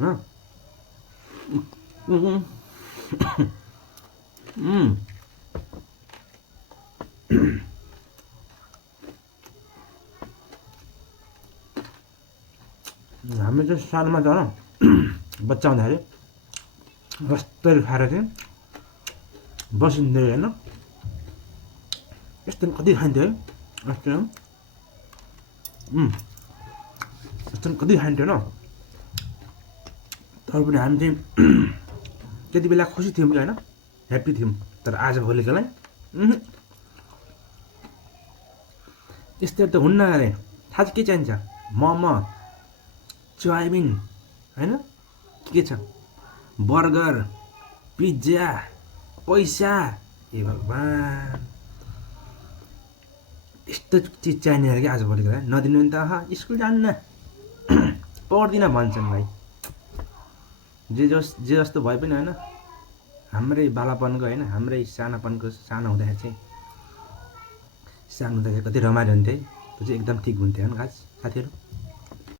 हाँ हामी चाहिँ सानोमा जान बच्चा हुँदाखेरि रस्तै खाएर चाहिँ बसिन्थ्यो होइन यस्तो कति खान्थ्यो है यस्तो यस्तो कति खान्थ्यो होइन तर पनि हामी चाहिँ त्यति बेला खुसी थियौँ कि होइन ह्याप्पी थियौँ तर आजभोलिकोलाई यस्तो त हुन्न अरे थाहा चाहिँ के चाहिन्छ मोमो चाउमिन होइन के छ बर्गर पिज्जा पैसा ए भगवान् यस्तो चिज चाहिने अरे कि आजभोलिकोलाई नदिनु नि त स्कुल जान्न पढ्दिनँ भन्छन् भाइ जे जस्तो भए पनि होइन हाम्रै बालापनको होइन हाम्रै सानोपनको सानो हुँदाखेरि चाहिँ सानो हुँदाखेरि कति रमाइलो हुन्थ्यो है त्यो चाहिँ एकदम ठिक हुन्थ्यो होइन खास साथीहरू